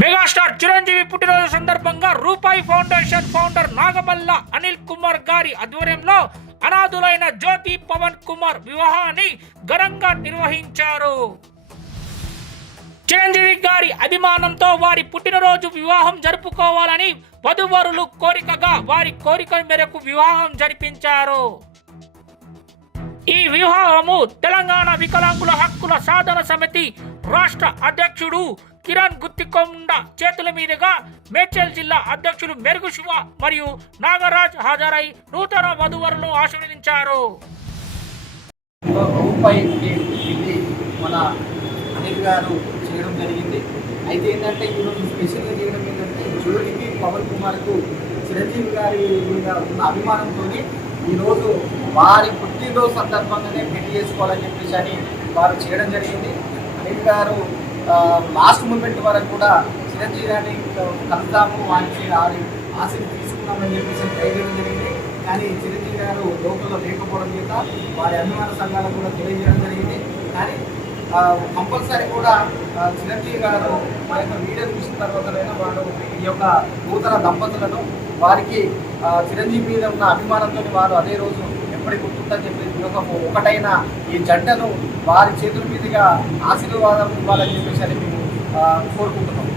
Megastar Chiranjeevi పుట్టినరోజు సందర్భంగా రూపాయి ఫౌండేషన్ ఫౌండర్ నాగమల్ల అనిల్ కుమార్ గారి ఆధ్వర్యంలో అనాథులైన జ్యోతి పవన్ కుమార్ వివాహాన్ని ఘనంగా నిర్వహించారు. చిరంజీవి గారి అభిమానంతో వారి పుట్టినరోజు వివాహం జరుపుకోవాలని వధువరులు కోరికగా వారి కోరిక మేరకు వివాహం జరిపించారు. ఈ వివాహము తెలంగాణ వికలాంగుల హక్కుల సాధన సమితి రాష్ట్ర అధ్యక్షుడు కిరణ్ గుత్తికొండ చేతుల మీదుగా మేడ్చల్ జిల్లా అధ్యక్షులు మెరుగు శివ మరియు నాగరాజ్ హాజరై నూతన వధువరులను ఆశీర్వదించారు. మన అనిల్ గారు చేయడం జరిగింది. అయితే ఏంటంటే ఈరోజు స్పెషల్గా చేయడం ఏంటంటే జ్యోతికి పవన్ కుమార్కు చిరంజీవి గారి మీద ఉన్న అభిమానంతో ఈరోజు వారి పుట్టినరోజు సందర్భంగానే పెళ్లి చేసుకోవాలని చెప్పేసి అని వారు చేయడం జరిగింది. అనిల్ గారు లాస్ట్ మూమెంట్ వరకు కూడా చిరంజీవి గారిని కలుద్దాము, వారికి ఆశని తీసుకున్నామని చెప్పేసి ట్రై చేయడం జరిగింది. కానీ చిరంజీవి గారు లోకల్లో లేకపోవడం చేత వారి అభిమాన సంఘాలకు కూడా తెలియజేయడం జరిగింది. కానీ కంపల్సరీ కూడా చిరంజీవి గారు మా యొక్క వీడియో చూసిన తర్వాతనైనా వారు ఈ యొక్క నూతన దంపతులను వారికి చిరంజీవి మీద ఉన్న అభిమానంతో వారు అదే రోజు ఎప్పటికి గుర్తుందని చెప్పి ఒకటైన ఈ జంటను వారి చేతుల మీదుగా ఆశీర్వాదం ఇవ్వాలని చెప్పేసి మేము కోరుకుంటున్నాం.